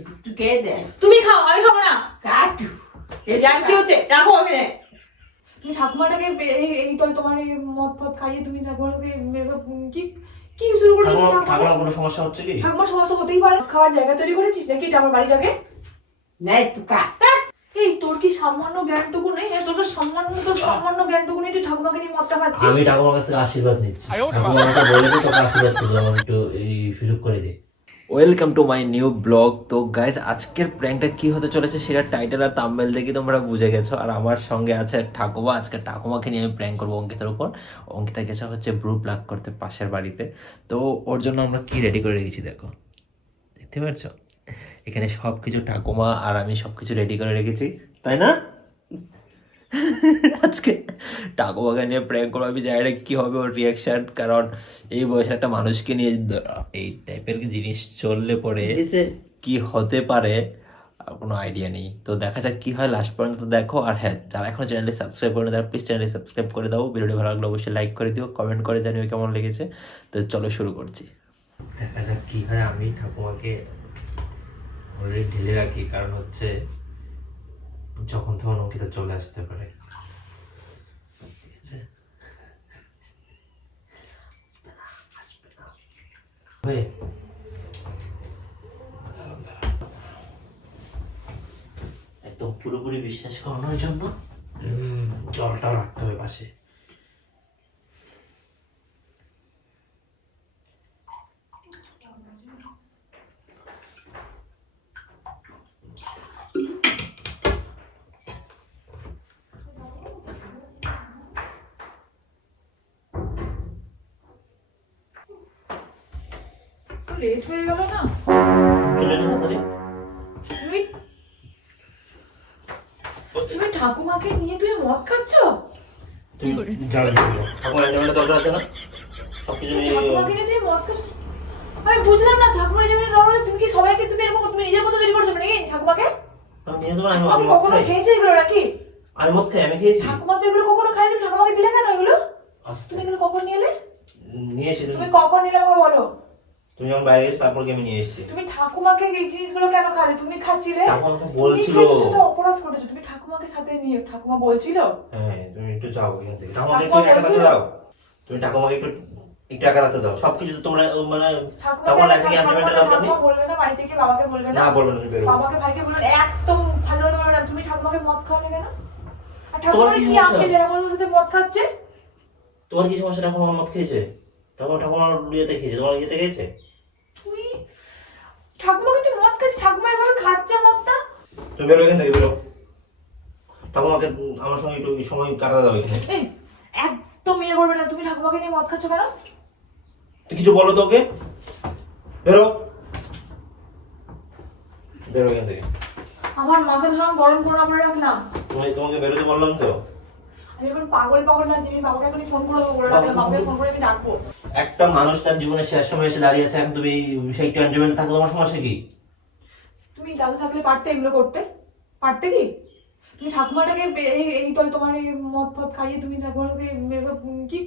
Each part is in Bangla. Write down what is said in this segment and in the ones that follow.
একটু খেয়ে দে। তুমি খাও, আমি খাবো না। কাটু আর কি হচ্ছে, রাখো ওখানে। তুমি ঠাকুমাটাকে এই তল তোমার এই মদ ফদ খাইয়ে তুমি ঠাকুমাকে কি কি শুরু করেছো? ঠাকুমার কোনো সমস্যা হচ্ছে কি? ঠাকুমার সমস্যা হতেই পারে। খাওয়ার জায়গা তৈরি করেছিস নাকি এটা আমার বাড়িটাকে? না একটু কাট। এই তোর কি সামান্য জ্ঞানটুকু নেই? তোর তো সামান্য জ্ঞানটুকু নেই, তুই ঠাকুমাকে নিয়ে মদটা খাচ্ছিস। আমি ঠাকুমার কাছ থেকে আশীর্বাদ নিচ্ছি। ঠাকুমা আমাকে বলেছে তোকে আশীর্বাদ করবো, আমি একটু এই সুযোগ করে দিই। Welcome to my new blog. তো গাইজ, আজকের প্র্যাঙ্কটা কি হতে চলেছে সেটা টাইটেল আর থাম্বনেল দেখে তোমরা বুঝে গেছো। আর আমার সঙ্গে আছে ঠাকুমা। আজকে ঠাকুমাকে নিয়ে আমি প্র্যাঙ্ক করবো অঙ্কিতার উপর। অঙ্কিতা গেছে হচ্ছে ব্রু প্লাগ করতে পাশের বাড়িতে। তো ওর জন্য আমরা কি রেডি করে রেখেছি দেখো, দেখতে পাচ্ছ? এখানে সব কিছু ঠাকুমা আর আমি সব কিছু রেডি করে রেখেছি, তাই না? আজকে ঠাকুমাকে নিয়ে প্র্যাঙ্ক করবো। আমি জানি না কি হবে ওর রিয়াকশন, কারণ এই বয়সে একটা মানুষকে নিয়ে এই টাইপের জিনিস চললে পরে কি হতে পারে কোনো আইডিয়া নেই। তো দেখা যাক কি হয়, লাস্ট পর্যন্ত দেখো। আর হ্যাঁ, যারা এখন চ্যানেলটি সাবস্ক্রাইব করে তারা প্লিজ চ্যানেলটি সাবস্ক্রাইব করে দাও। ভিডিওটি ভালো লাগলে অবশ্যই লাইক করে দিও, কমেন্ট করে জানিও কেমন লেগেছে। তো চলো শুরু করছি, দেখা যাক কি হয়। আমি ঠাকুমাকে অলরেডি ঢেলে রাখি, কারণ হচ্ছে যখন তখন অঙ্কিতা চলে আসতে পারে। ঠিক আছে? একদম পুরোপুরি বিশ্বাস করানোর জন্য জলটা রাখতে হবে পাশে। লেট হয়ে গেল না? চলে না তাড়াতাড়ি। তুমি ঠাকুমাকে নিয়ে তুমি মদ খাচ্ছ? তুমি যাও, ঠাকুমার এন্টারটেনমেন্টের দরকার আছে না? সবকিছু নিয়ে ঠাকুমাকে নিয়ে তুমি মদ খাচ্ছ? আমি বুঝলাম না, ঠাকুমার যেমন দরকার তুমি কি সবাইকে তুমি এরকম তুমি নিজের মতো তৈরি করছো নাকি ঠাকুমাকে? আমি নিয়ে দেবো। আমি আমি কখনো খেয়েছি এগুলো নাকি? আমি মদ খাই, আমি খেয়েছি। ঠাকুমা তো এগুলো কখনো খাই, তুমি ঠাকুমাকে দিলে কেন এগুলো? আস্তে তুমি এগুলো কখন নিয়ে এলে? নিয়ে এসে তুমি কখন নিলে আমাকে বলো। তুমি যখন বাইরে গেছো তারপর আমি নিয়ে এসেছি। তুমি ঠাকুমাকে এই জিনিসগুলো কেন খালে? তুমি খাচ্ছিলে? ঠাকুমাকে বলছিল। তুমি তো অপরাধ করেছো, তুমি ঠাকুমাকে সাথে নিয়ে। ঠাকুমা বলছিল? হ্যাঁ, তুমি একটু যাও এখান থেকে। ঠাকুমাকে একটু একা থাকতে দাও। তুমি ঠাকুমাকে একটু একটু একা থাকতে দাও। সবকিছু তো তোমরা মানে ঠাকুমার লাইফে কি এনজয়মেন্টের দরকার নেই? ঠাকুমা বলবে না বাড়ি থেকে? বাবাকে বলবে না? না, বলবে না, তুমি বেরো। বাবাকে ভাইকে বলবে না? একদম ভালো হবে না। তুমি ঠাকুমাকে মদ খাওয়ালে কেন? আর তোমার ঠাকুমা কি কি সমস্যা? আমাকে যারা বলবো সাথে মদ খাচ্ছে? তোমার কি সমস্যা? ঠাকুমা মদ খেয়েছে? ঠাকুমার বিয়েতে খেয়েছে, তোমার বিয়েতে খেয়েছে? তুমি ঠাকুমাকে তুই মদ খাচ্ছিস? ঠাকুমা এভাবে খাচ্ছে মদটা? তুমি বেরো এখান থেকে, বেরো। ঠাকুমাকে আমার সঙ্গে একটু সময় কাটাতে দাও এখানে। এই একদম ইয়ে করবে না। তুমি ঠাকুমাকে নিয়ে মদ খাচ্ছ কেন? তুই কিছু বলো তো ওকে। বেরো, বেরো এখান থেকে। আমার মাথা ধরাম গরম করে রাখলাম। তোমাকে বেরোতে বললাম তো। আমি এখন পাগল লাগছে। আমি বাবাকে এখনই ফোন করে দেবো, বলে রাখলাম বাবাকে ফোন করে আমি ডাকবো। একটা মানুষ তার জীবনের শেষ সময় এসে দাঁড়িয়ে আছে, এখন তুমি সেই একটু এনজয়মেন্ট থাকলে তোমার সমস্যা কি? তুমি দাদু থাকলে পারতে এগুলো করতে? পারতে কি? তুমি ঠাকুমাটাকে এই তল তোমার এই মদ ফদ খাইয়ে তুমি ঠাকুমাকে কি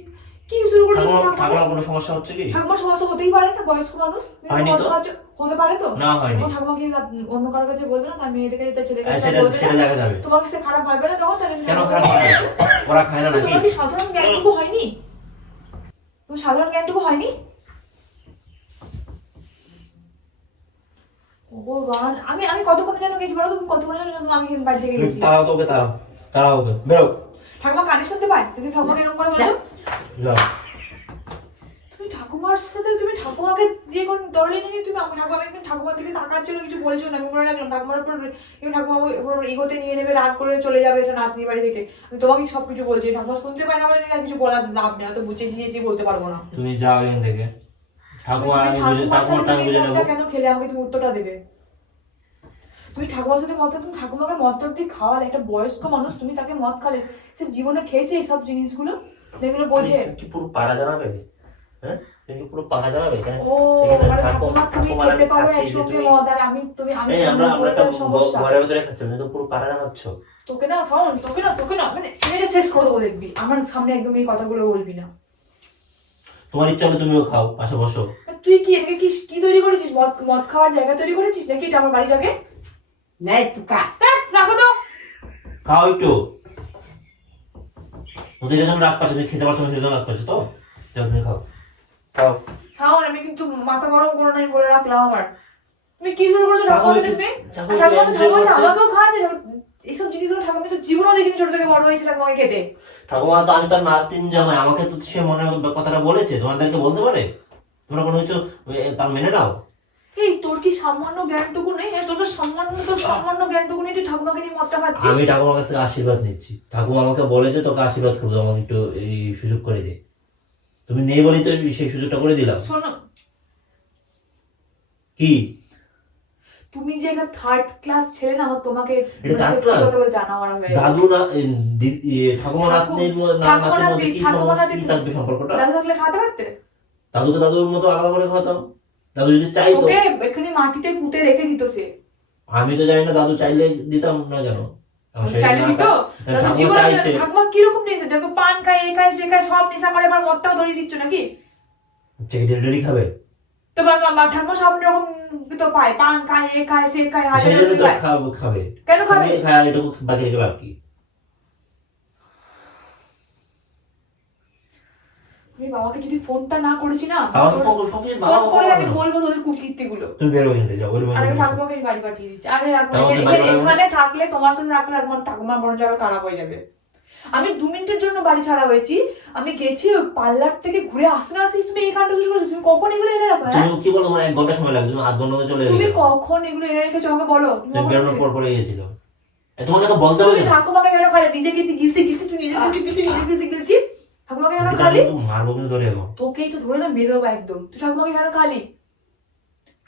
কি শুরু করেছো? ঠাকুমার কোনো সমস্যা হচ্ছে কি? ঠাকুমার সমস্যা হতেই পারে, তো বয়স্ক মানুষ। হয়নি তো। হতে পারে তো। না, হয়নি। ঠাকুমাকে অন্য কারোর কাছে বলবে না, তার মেয়েদের কাছে, তার ছেলের কাছে সেটা বলবে সেটা না? দেখা যাবে। তোমার কাছে খারাপ ভাববে না তখন? তাহলে কেন খারাপ হবে? ওরা খায় না নাকি? তোমার কি সাধারণ জ্ঞানটুকু হয়নি? তোমার সাধারণ জ্ঞানটুকু হয়নি? ভগবান, আমি আমি কতক্ষণ যেন গেছি বলো? তুমি কতক্ষণ যেন আমি বাড়ি থেকে গেছি? তারাও তো ওকে, তারাও ওকে, বেরো। ঠাকুমা কানে শুনতে পায় তুমি ঠাকুমাকে এরকম করে বলছো? যাও। তুমি ঠাকুমার সাথে তুমি ঠাকুমাকে দিয়ে কোন দরলে নিয়ে তুমি আমার ঠাকুমা একদম ঠাকুমার দিকে তাকাচ্ছিল, কিছু বলছো না। আমি মনে রাখলাম ঠাকুমার উপর ঠাকুমা ইগোতে নিয়ে নেবে, রাগ করে চলে যাবে এটা নাতনি বাড়ি থেকে। আমি তোমাকে সবকিছু বলছি, ঠাকুমা শুনতে পায় না বলে আর কিছু বলার লাভ নেই। অত বুঝে দিয়েছি বলতে পারবো না। তুমি যাও এখান থেকে। ঠাকুমার আমি বুঝে নেবো। কেন খেলে আমাকে তুমি উত্তরটা দেবে। তুমি ঠাকুমার সাথে মদ, তুমি ঠাকুমাকে মদ দিয়ে খাওয়ালে, একটা বয়স্ক মানুষ, তুমি তাকে মদ খালে। সে জীবনে খেয়েছে এইসব জিনিসগুলো, এগুলো বোঝে? কি পুরো পাড়া জানাবে? হ্যাঁ, তুমি পুরো পাড়া জানাবে কেন? ও মানে ঠাকুমা তুমি খেতে পারো একসঙ্গে মদ, আর আমি তুমি আমি আমরা একটা সমস্যা। ঘরের ভিতরে খাচ্ছি, তুমি তো পুরো পাড়া জানাচ্ছ। তোকে না শোন, তোকে না মানে মেরে শেষ করে দেবো, দেখবি আমার সামনে একদম এই কথাগুলো বলবি না। তোমার ইচ্ছা হলে তুমিও খাও, পাশে বসো। তুই কি এটাকে কি কি তৈরি করেছিস? মদ মদ খাওয়ার জায়গা তৈরি করেছিস নাকি এটা আমার বাড়িটাকে? নাই তো খা। রাখো তো। খাও একটু। ওদের যখন রাগ পাচ্ছে, তুমি খেতে পারছো না, সেজন্য রাগ পাচ্ছে তো? যাও তুমি খাও, খাও। শাওন, আমি কিন্তু মাথা গরম করো না, আমি বলে রাখলাম আমার। তুমি কি শুরু করছো ঠাকুমা তুমি? ঠাকুমা ঠাকুমা enjoy করছে। আমাকেও খাওয়াচ্ছে। এইসব জিনিসগুলো ঠাকুমা তো জীবনেও দেখিনি, ছোট থেকে বড় হয়েছে ঠাকুমাকে খেতে। ঠাকুমা তো, আমি তার নাতিন জামাই, আমাকে তো সে মনে কথাটা বলেছে, তোমাদেরকে বলতে পারে? তোমরা কোনো কিছু তার মেনে নাও? এই তোর কি সামান্য জ্ঞানটুকু নেই? হ্যাঁ, তোর সামান্য জ্ঞানটুকু নেই, তুই ঠাকুমাকে নিয়ে মদটা খাচ্ছিস। আমি ঠাকুমার কাছ থেকে আশীর্বাদ নিচ্ছি। ঠাকুমা আমাকে বলেছে তোকে আশীর্বাদ করবো, আমাকে একটু এই সুযোগ করে দে। তুমি নেই বলি তো সেই সুযোগটা করে দিলাম। শোনো, কি তুমি যে একটা থার্ড ক্লাস ছেলে না, আমার তোমাকে এটা third class? জানাওয়ারা হয়ে দাদু না ঠাকুমা নাতনির নাতির মধ্যে কি থাকবে সম্পর্কটা? দাদু থাকলে খাতে পারতে? দাদুকে দাদুর মতো আলাদা করে খাওয়াতাম। দাদু যদি চাইতো। ওকে এখানে মাটিতে পুঁতে রেখে দিত সে। আমি তো জানি না, দাদু চাইলে দিতাম না কেন? চাইলে দিত? দাদু জীবনে ঠাকুমা কিরকম নিয়েছে? দেখো পান খায়, এ খায়, সে খায়, সব নেশা করে, আবার মদটাও ধরিয়ে দিচ্ছ নাকি? ডেলি খাবে? তোমার ঠাকুমা সব রকম তো পায়, পান খায়, এ খায়, সে খায়, হাজার সেই জন্য তো খায়। খাবে। কেন খাবে? খায় আর এটুকু বাকি রেখে লাভ কি? আমি বাবাকে যদি ফোনটা না করেছি না, বাবাকে ফোন করে সবকিছু বাবা ফোন করে আমি বলবো তোদের কুকীর্তিগুলো। তুমি বেরো এখান থেকে, যাও। আর আমি ঠাকুমাকে বাড়ি পাঠিয়ে দিচ্ছি। আরে ঠাকুমাকে বাড়ি পাঠাবো? এখানে থাকলে, তোমার সাথে থাকলে আমার ঠাকুমার বরঞ্চ আরো খারাপ হয়ে যাবে। আমি 2 মিনিটের জন্য বাড়ি ছাড়া হয়েছি, আমি গেছি পার্লার থেকে ঘুরে আসতে না আসতে তুমি এই কাণ্ড শুরু করেছো। তুমি কখন এগুলো এনে রাখো? তুমি কি বলো, তোমার 1 ঘন্টা সময় লাগবে, তুমি আধ ঘন্টা মধ্যে চলে তুমি এলে। কখন এগুলো এনে রেখেছো আমাকে বলো। তুমি বেরোনোর পর পরে গিয়েছিল। তোমাকে তো বলতে হবে তুমি না। ঠাকুমাকে কেন খালে? নিজেকে গিলতে গিলতে তুই নিজেকে ঠাকুমাকে কেন খালি? মারবো কিন্তু ধরে এখন। তোকেই তো ধরে না বেরোবো একদম। তুই ঠাকুমাকে কেন খালি?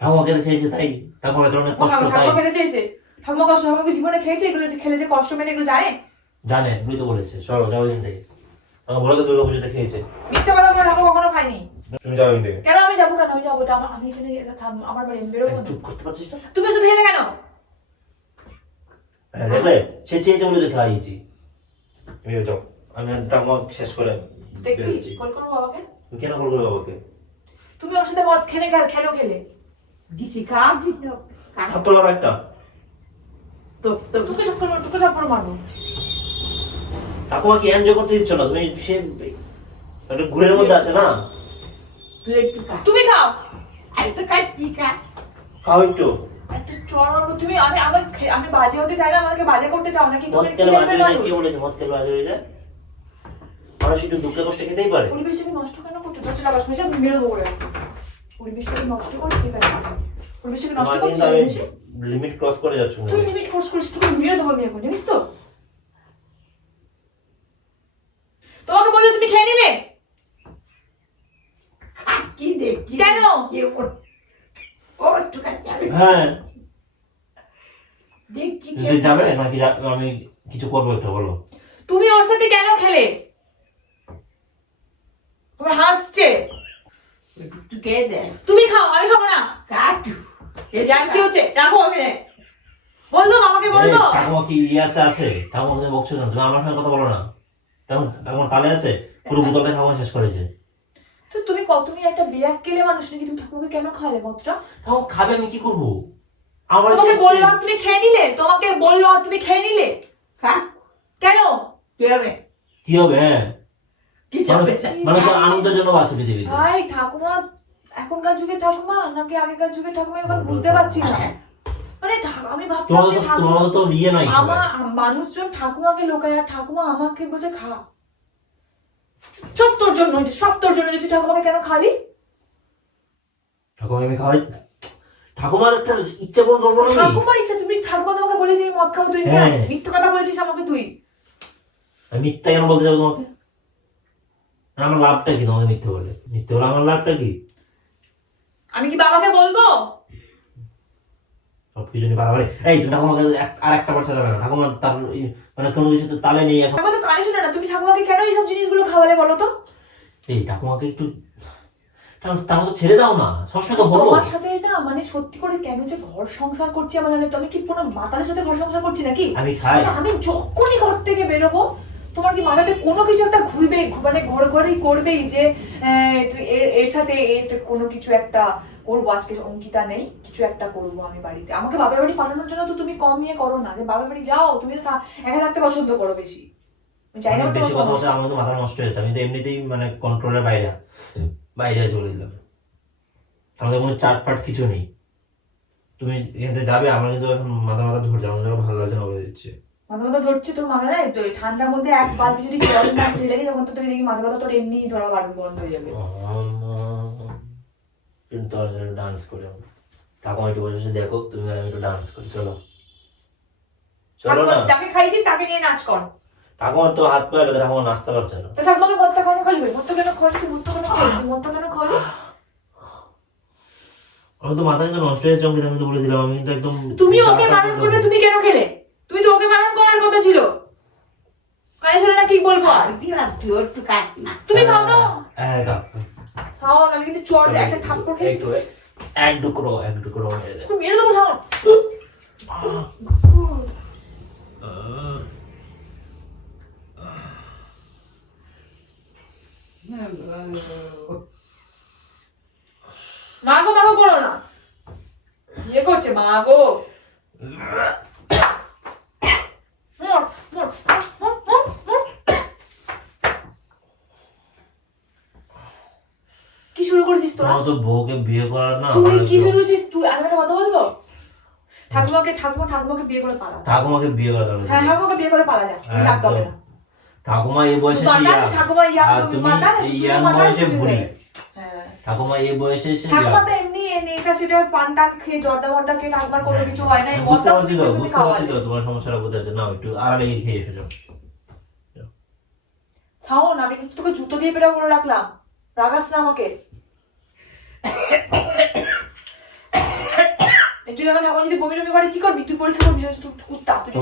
ঠাকুমা খেতে চেয়েছে তাই, ঠাকুমার এত অনেক কষ্ট তাই। ঠাকুমা খেতে চেয়েছে? ঠাকুমা কষ্ট, ঠাকুমাকে জীবনে খেয়েছে এগুলো, যে খেলে যে কষ্ট মেনে এগুলো জানে? জানে, তুমি তো বলেছে। চলো যাও এখান থেকে। আমাকে বলো তো দুর্গা পুজোতে খেয়েছে। মিথ্যা কথা বলে ঠাকুমা কখনো খায়নি। তুমি যাও এখান থেকে। কেন আমি যাবো? কেন আমি যাবো? এটা আমি এখানে আমার বাড়ি, আমি বেরোবো না। চুপ করতে পারছিস না? তুমি শুধু এলে কেন? দেখলে সে চেয়েছে বলে তো খাইয়েছি। তুমি যাও, আমি ঠাকুমা শেষ করে দেখবি বেরোচ্ছি। কল করবো বাবাকে। তুমি কেন কল করবে বাবাকে? তুমি ওর সাথে মদ খেলে দিছি খা দিল। থাপ্পড় মারো একটা। তোকে চক্কর মারবো। ঠাকুমা কি এনজয় করতে দিচ্ছ না? তুমি সে একটা ঘুরের মধ্যে আছে না। তুই একটু খা। তুমি খাও। আমি তো খাচ্ছি খা। খাও একটু। একটা চড় মারবো। তুমি আমি বাজে হতে চাই না, আমাকে বাজে করতে চাও নাকি? মদ তুমি খেলে কি বাজে দেখবে হয়ে যায়? মানুষ? কে বলেছে মদ খেলে বাজে হয়ে যায়? মানুষ একটু দুঃখে কষ্টে খেতেই পারে। পরিবেশটাকে নষ্ট কেন করছো? চল আবার শুনে আমি বেরোবো করে। পরিবেশটাকে নষ্ট করছি কেন? পরিবেশটাকে নষ্ট তোমার করছি কিন্তু আমি বেশি? লিমিট ক্রস করে যাচ্ছ। তুই লিমিট ক্রস করিস, তোকে মেরে দেবো আমি এখন, জানিস তো? তোমাকে বললে তুমি খেয়ে নিলে খা কি দেখছি। কেন? ও একটু খাচ্ছি আমি। হ্যাঁ, দেখছি তুমি যাবে নাকি আমি কিছু করবো একটা বলো? তুমি ওর সাথে কেন খেলে? তোমার হাসছে। একটু খেয়ে দে। তুমি খাও, আমি খাবো না। কাটু। আর কি হচ্ছে? রাখো ওখানে। বলতো আমাকে বলতো। এই, ঠাকুমা কি ইয়াতে আছে? ঠাকুমা তুমি বকছো কেন? তুমি আমার সঙ্গে কথা বলো না। ঠাকুমার তালে আছে, পুরো বোতলটা ঠাকুমা শেষ করেছে। তো তুমি একটা বিয়াক কেলে মানুষ নাকি? তুমি ঠাকুরকে কেন খাওয়ালে মদটা? ঠাকুমা খাবে, আমি কি করবো? আমার তোমাকে বললাম তুমি খেয়ে নিলে। তোমাকে বললাম তুমি খেয়ে নিলে। খা। কেন? কি হবে? কি হবে? হ্যাঁ, কি হবে? মানুষের আনন্দের জন্য আছে পৃথিবীতে। ভাই ঠাকুমা এখনকার যুগের ঠাকুমা নাকি আগেকার যুগের ঠাকুমা আমি এখন বুঝতে পারছি না। মানে আমি ভাবতাম তোমার যে তো ঠাকুমা, তোমার তো ইয়ে নাই সবাই। মানুষজন ঠাকুমাকে লোকায়, আর ঠাকুমা আমাকে বলছে খা। সব তোর জন্য হয়েছে, সব তোর জন্য। তুই ঠাকুমাকে কেন খালি? ঠাকুমাকে আমি খাওয়াই। ঠাকুমার একটা ইচ্ছা পূরণ করবো না আমি? ঠাকুমার ইচ্ছা? তুমি ঠাকুমা তোমাকে বলেছি আমি মদ খাবো, তুই না? হ্যাঁ। মিথ্যা কথা বলছিস আমাকে তুই। আমি মিথ্যা কেন বলতে যাবো তোমাকে? আর আমার লাভটা কি তোমাকে মিথ্যে বলে? মিথ্যে বলে আমার লাভটা কি? আমি কি বাবাকে বলবো? সবকিছু নিয়ে বাড়াবাড়ি। এই তুমি ঠাকুমাকে আর একটা বার চালাবে না। ঠাকুমা তার মানে কোনো কিছু তো তালে নেই এখন। ঠাকুমা তো কানে শোনে না। তুমি ঠাকুমাকে কেন এইসব জিনিসগুলো খাওয়ালে বলো তো? এই ঠাকুমাকে একটু তার মতো ছেড়ে দাও না। সবসময় তো হলো। তোমার সাথে না মানে সত্যি করে কেন যে ঘর সংসার করছি আমার জানে তো? আমি কি কোনো মাতালের সাথে ঘর সংসার করছি নাকি? আমি খাই। আমি যখনই ঘর থেকে বেরোবো তোমার কি মাথাতে কোনো কিছু একটা ঘুরবে, মানে ঘোরাঘুরি করবেই যে এর সাথে কোনো কিছু একটা করবো, আজকে অঙ্কিতা নেই, কিছু একটা করবো আমি বাড়িতে। আমাকে বাবার বাড়ি পাঠানোর জন্য তো তুমি কম ইয়ে করো না, যে বাবার বাড়ি যাও, তুমি তো একা থাকতে পছন্দ করো বেশি। যাই না, বেশি কথা বলতে আমার তো মাথা নষ্ট হয়ে যাচ্ছে, আমি তো এমনিতেই মানে কন্ট্রোলের বাইরে বাইরে চলে দিলাম, আমাদের কোনো চাটফাট কিছু নেই। তুমি এখান থেকে যাবে, আমার কিন্তু এখন মাথা ধরছে, আমার জন্য ভালো লাগছে না বলে দিচ্ছে। মাথা ব্যথা ধরছে তোর মাথা নাই তো, ঠান্ডার মধ্যে এক বালতি যদি জল না ঢেলে দিই তখন তো তুমি দেখি মাথা ব্যথা তোর এমনি ধরা বন্ধ হয়ে যাবে। কিন্তু ডান্স করে ঠাকুমা একটু বসে বসে দেখো, তুমি আর আমি একটু ডান্স করি, চলো চলো না। তাকে খাইয়েছিস, তাকে নিয়ে নাচ কর। ঠাকুমার তো হাত পায়ে ব্যথা, ঠাকুমা নাচতে পারছে না। তো ঠাকুমাকে মদটা খাওয়ানো খাওয়াবে, মদটা কেন খাওয়াবি, মদটা কেন খাওয়াবি, মদটা কেন খাওয়াবি? আমার তো মাথা কিন্তু নষ্ট হয়ে যাচ্ছে, আমি তো বলে দিলাম, আমি কিন্তু একদম। তুমি ওকে বারণ করবে, তুমি কেন খেলে? তুমি তো ওকে বারণ করার কথা ছিল, কানে ছিল না কি বলবো? আর দিলাম তুই একটু কাট না। তুমি খাও দাও, হ্যাঁ খাও, আমি কিন্তু চট একটা থাপ্পড় খেয়েছি, এক টুকরো হয়ে যায়। তুমি মেরে দেবো, খাও। মাগো মাগো করো না, ইয়ে করছে মাগো। কি শুরু করেছিস তোরা? তো বউকে বিয়ে করার না, তুই কি শুরু করেছিস? তুই আমি একটা কথা বলবো, ঠাকুমাকে বিয়ে করে পালা। ঠাকুমাকে বিয়ে করা দরকার। হ্যাঁ, ঠাকুমাকে বিয়ে করে পালা যায়, রাখতে হবে না। ঠাকুমা এই বয়সে ঠাকুমা তুমি ইয়াং বয়সে বুড়ি। হ্যাঁ, ঠাকুমা এই বয়সে এসে ঠাকুমা তো এমনি এটা সেটা পান টান খেয়ে জর্দা মর্দা খেয়ে ঠাকুমার কোনো কিছু হয় না। বুঝতে পারছি তো তোমার সমস্যাটা বোঝার জন্য একটু আড়ালে খেয়ে এসেছো। খাও না, আমি কিন্তু তোকে জুতো দিয়ে পেটা বলে রাখলাম, রাগাস না আমাকে। তুই এখন ঠাকুমা যদি বমি টমি করে কি করবি? তুই পরিষ্কার করবি, কুত্তা তুই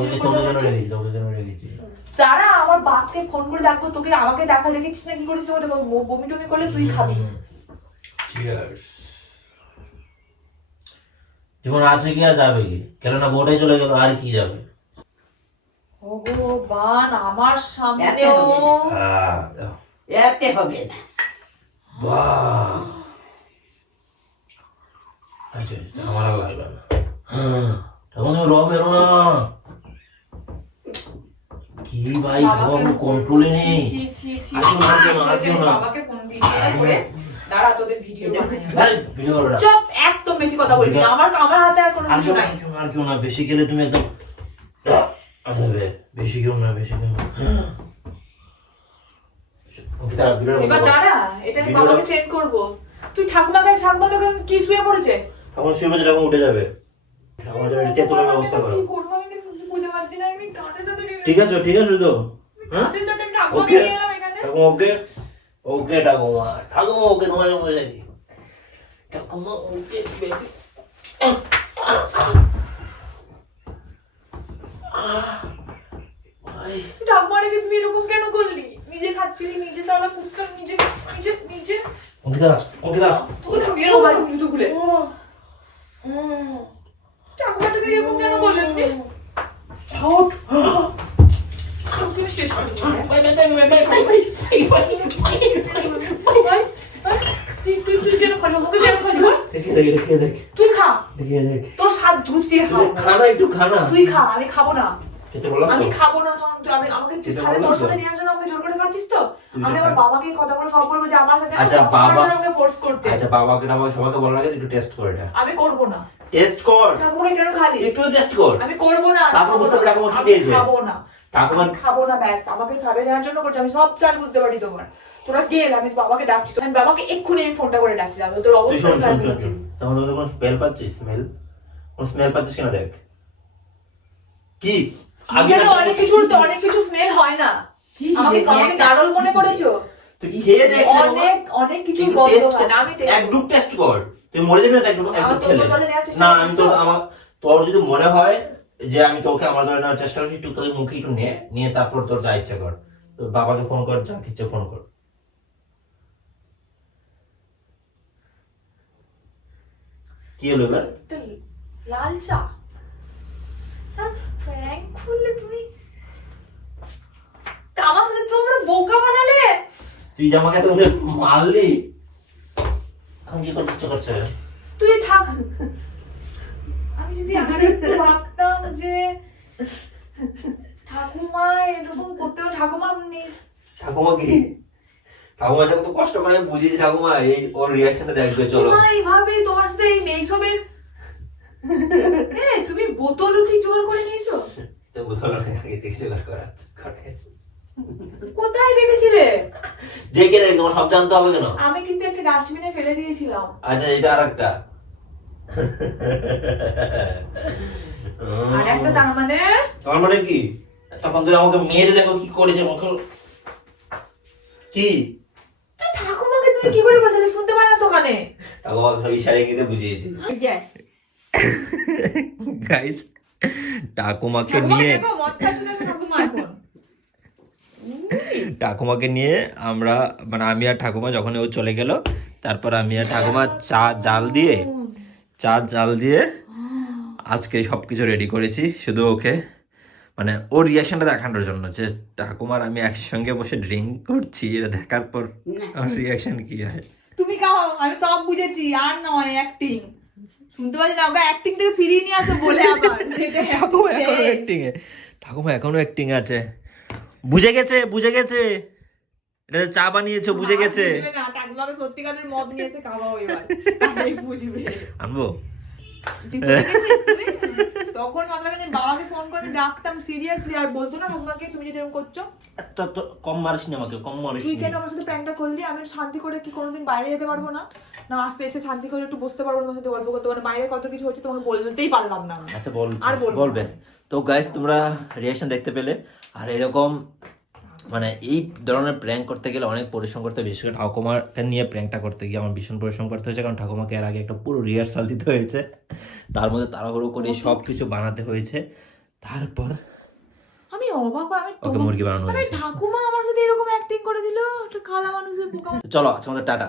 তারা আমার বাপকে ফোন করে ডাকবো, তোকে আমাকে ডাকা রেখেছিস না কি করিস? বমি টমি করলে তুই খাবি। জীবন আছে কি আর যাবে কি, কেননা বোর্ডে চলে গেল, আর কি যাবে? ভগবান, আমার সামনেও এতে হবে না। আচ্ছা আমার আর লাগবে না, তখন তুমি মেরো না। কি ভাই, কন্ট্রোলে নেই। বাবাকে ফোন দিয়ে করে দাঁড়া, তোদের ভিডিও বানাই। চুপ, একদম বেশি কথা বলবি না, আমার হাতে আর কোনো কিছু নাই। আর কেউ না, বেশি গেলে তুমি একদম বেশি কেউ না, বেশি কেউ না। এবার দাঁড়া, এটা আমি বাবাকে সেন্ড করবো। তুই ঠাকুমাকে কি শুয়ে পড়েছে? এখন শুয়ে পড়েছে, এখন উঠে যাবে। আমার জন্য তেঁতুলের ব্যবস্থা করো। কি করবো আমি, কিছু বুঝতে পারছি না। আমি কাঁধে সাথে ঠিক আছে তো, কাঁধের সাথে ঠাকুমাকে নিয়ে এলাম এখানে। ঠাকুমা ওকে তোমার বলে দি, ঠাকুমা ওকে বেবি। ঠাকুমা রেখে তুমি এরকম কেন করলি? নিজে খাচ্ছিলি, নিজে সারা ফুটকার, নিজে অঙ্কিতা তোকে তো বেরো ভাই, জুতো খুলে। ঠাকুমাটাকে এরকম কেন করলেন আপনি? শেষ করে তুই কেন খাবি? আমাকে কেন খাবি? দেখ তুই খা, দেখ তোর স্বাদ জুস দিয়ে খা। খানা একটু খানা, তুই খা, আমি খাবো না। খেতে বললাম আমি তো। খাবো না, শোন তুই, আমাকে তুই সাথে তোর সাথে নেওয়ার জন্য আমাকে জোর করে খাচ্ছিস তো? আমি আমার বাবাকে কথা করে খবর বলবো যে আমার সাথে আমাকে ফোর্স করতে। আচ্ছা বাবাকে না, সবাইকে বলার আগে একটু টেস্ট করে এটা। আমি করবো না। টেস্ট কর। ঠাকুমাকে কেন খালি? একটু টেস্ট কর। আমি করবো না। ঠাকুমা বুঝতে পারে ঠাকুমা কি দিয়েছে? খাবো না, ঠাকুমা খাবো না, ব্যাস। আমাকে খাবে দেওয়ার জন্য করছি, আমি সব চাল বুঝতে পারি তোমার। তোরা গেল, আমি বাবাকে ডাকছি, আমি বাবাকে এক্ষুনি আমি ফোনটা করে ডাকছি। তোর অবস্থা তাহলে তোর কোনো স্মেল পাচ্ছিস? স্মেল পাচ্ছিস কিনা দেখ। কি অনেক কিছু স্মেল হয় না। আমাকে গাড়ল মনে করেছো? তুই খেয়ে দেখ, অনেক কিছু গন্ধ হয় না। আমি এক ডুব টেস্ট কর, তুই মরে যাবি না এক ডুব খেলে। না আমি তো তোর যদি মনে হয় যে আমি তোকে আমার ধরে নেওয়ার চেষ্টা করছি, একটু তোর মুখে একটু নিয়ে তারপর তোর যা ইচ্ছা কর। তোর বাবাকে ফোন কর, যা ইচ্ছে ফোন কর। কি হলো এবার? লাল চা প্র্যাঙ্ক করলে তুমি? আমার তোমরা বোকা বানালে। তুই যে আমাকে তোদের মারলি, এখন কি করতে ইচ্ছে করছে? তুই থাক, আমি যদি আর একটু ভাবতাম যে ঠাকুমা এরকম করতে হবে, ঠাকুমা নেই। ঠাকুমা কি? ঠাকুমা যখন তো কষ্ট করে আমি বুঝিয়েছি, ঠাকুমা এই ওর রিয়াকশনটা দেখবে, চলো। মা এইভাবে তোমার সাথে এই সবের তুমি বোতল উঠি জোর করে নিয়েছো? তো বোতল আগে থেকে জোগাড় করা আছে। কোথায় রেখেছিলে? যে কে রে, তোমার সব জানতে হবে কেন? আমি কিন্তু একটা ডাস্টবিনে ফেলে দিয়েছিলাম। আচ্ছা, এটা আরেকটা। আর একটা তার মানে কি? তখন তুই আমাকে মেরে দেখো কি করেছে আমাকে। কি তুই ঠাকুমাকে তুমি কি করে বলছিলে? শুনতে পায় না তো কানে? ঠাকুমা সব ইশারে গিয়ে বুঝিয়েছি। এই যে গাইস, ঠাকুমাকে নিয়ে ঠাকুমাকে নিয়ে আমরা, মানে আমি আর ঠাকুমা যখন ও চলে গেল, তারপর আমি আর ঠাকুমা চা জাল দিয়ে আজকে সবকিছু রেডি করেছি, শুধু ওকে মানে ওর রিয়াকশনটা দেখানোর জন্য যে ঠাকুমার আমি একসঙ্গে বসে ড্রিঙ্ক করছি, এটা দেখার পর আমার রিয়াকশন কি হয়। তুমি খাও, আমি সব বুঝেছি, আর নয় অ্যাক্টিং শুনতে পাচ্ছি না, ওকে অ্যাক্টিং থেকে ফিরিয়ে নিয়ে আসো বলে আবার ঠাকুমা এখনো অ্যাক্টিং আছে। বুঝে গেছে এটা চা বানিয়েছো, বুঝে গেছে। ঠাকুমাকে সত্যিকারের মদ নিয়েছে, খাওয়াও এবার, তাহলেই বুঝবে। আনবো? তখন মানে বাবাকে ফোন করে ডাকতাম সিরিয়াসলি, আর বলতো না ঠাকুমাকে তুমি যে এরকম করছো। কম মারিস না আমাকে, কম মারিস। তুই কেন আমার সাথে প্র্যাঙ্কটা করলি? আমি শান্তি করে কি কোনোদিন বাইরে যেতে পারবো না? না আসতে এসে শান্তি করে একটু বসতে পারবো তোমার সাথে গল্প করতে পারবো? বাইরে কত কিছু হচ্ছে তোমাকে বলতেই পারলাম না। আচ্ছা আর বলবে তো। গাইস, তোমরা রিয়াকশন দেখতে পেলে। আর এরকম মানে এই ধরনের প্র্যাঙ্ক করতে গেলে অনেক পরিশ্রম করতে হয়, বিশেষ করে ঠাকুমাকে নিয়ে প্র্যাঙ্কটা করতে গিয়ে আমার ভীষণ পরিশ্রম করতে হয়েছে, কারণ ঠাকুমাকে এর আগে একটা পুরো রিহার্সাল দিতে হয়েছে, তার মধ্যে তাড়াহুড়ো করে সব কিছু বানাতে হয়েছে। তারপর আমি অবাক, আমি ওকে মুরগি বানানো হয়েছে। ঠাকুমা আমার সাথে এরকম অ্যাক্টিং করে দিল, একটা খালা মানুষের বোকা। চলো আজকে আমাদের টাটা।